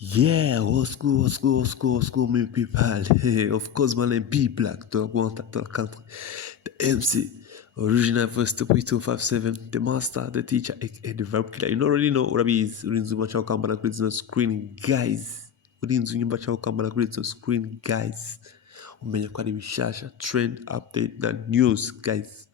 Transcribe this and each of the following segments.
Yeah, what's good, my people? Hey, of course, my name B Black, the one that the country, the MC, original voice 2.257, the master, the teacher, aka the verb killer. You already know what I is. Urinzu macha ukambana kuri zino screen, guys. Urinzu nyumba cha ukambana kuri zino screen, guys. Umenya ko ari bishasha, trend, update, na news, guys.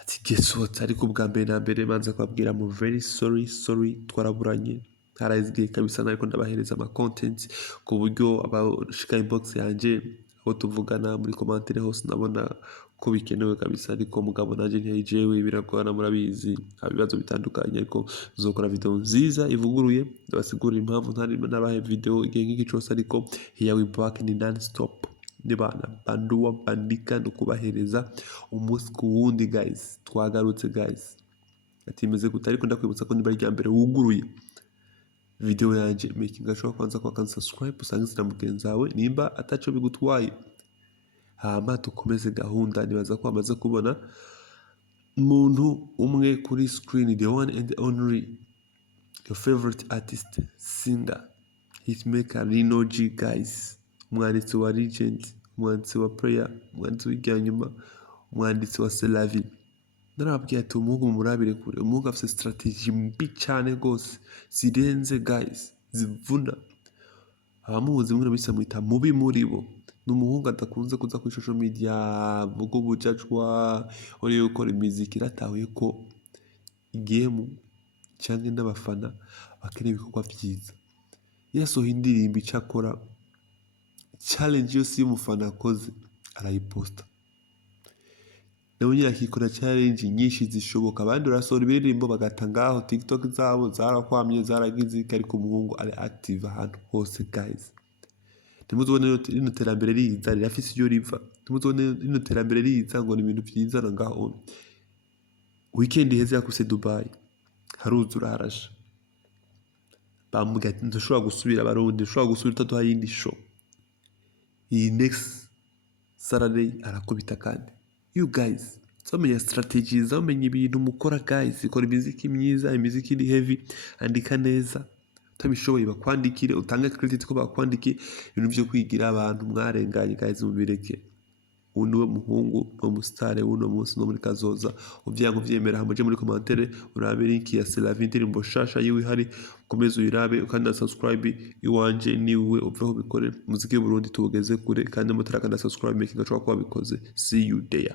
Ati guess what? Ariko bwa mbere na mbere manza kubabwira mu very sorry twaraburanye. Harazigiye kabisa nariko ndabahereza ama content ku buryo abashika inbox yanje aho tuvugana muri commentaire hose nabona ko bikenewe kabisa, ariko mugabo nanje ntijewe biragorana, murabizi ibibazo bitandukanye, ariko nzokora video nziza ivuguruye ndabasigurira impamvu ntari nabahe video igihe nk'iki cyose, ariko here we back in non stop nibana banduwa bandika no kubahereza umunsi ku wundi. Guys, twagarutse guys, ati meze gute, ariko ndakwibutsa ko niba rya mbere wuguruye video yanje making sure kwanza kwa subscribe usangiza na mugenzi wawe nimba ataco bigutwaye, hama tukomeze gahunda. Nibaza ko amaze kubona umuntu umwe kuri screen, the one and only your favorite artist, singer, hitmaker Linog, guys, umwanditsi wa legend, umwanditsi wa prayer, umwanditsi w'iryanyuma, umwanditsi wa selavi. Narababwiye ati umuhungu murabire kure, umuhungu afite strategy mbi cyane gose zirenze guys, zivuna. Abamuzi mwe nabise mwita mubi muri bo. N'umuhungu adakunze kuza kuri social media vugo bujajwa uri gukora imiziki, iratahuye ko igemu cyangwa n'abafana bakeneye ibikorwa byiza. Yasohoye indirimbo icakora challenge yose y'umufana akoze arayiposta, nawe nyine akikora challenge nyinshi zishoboka. Abandi urasohora ibiririmbo bagatangaho TikTok zabo zarakwamye zaragize, ariko umuhungu ari active ahantu hose guys. Nimuzobone ino terambere riza rirafise iyo riva, nimuzobone ino terambere riza ngo ni ibintu byiza ngaho. Weekend heze yakuse Dubaï, haruzura harasha, bambwira ati ndushobora gusubira abarundi, ndushobora gusubira utaduha yindi show. Iyi next Saturday arakubita kandi. You guys, somenya strategies, somenya ibintu mukora guys, ikora imiziki myiza, imiziki iri heavy, andika neza. Utabishoboye bakwandikire, utange credit ko bakwandikiye. Ibintu byo kwigira abantu mwarenganye guys, mubireke. Uno muhungu no mustare uno munsi no muri kazoza, uvyango vyemera hamuje muri commentaire urabe link ya Selavi indirimbo shasha yiwe hari, komeza uyirabe kandi subscribe iwanje niwe uveho bikore muziki Burundi tugeze kure, kandi mutara kandi subscribe making sure ko wabikoze. See you there.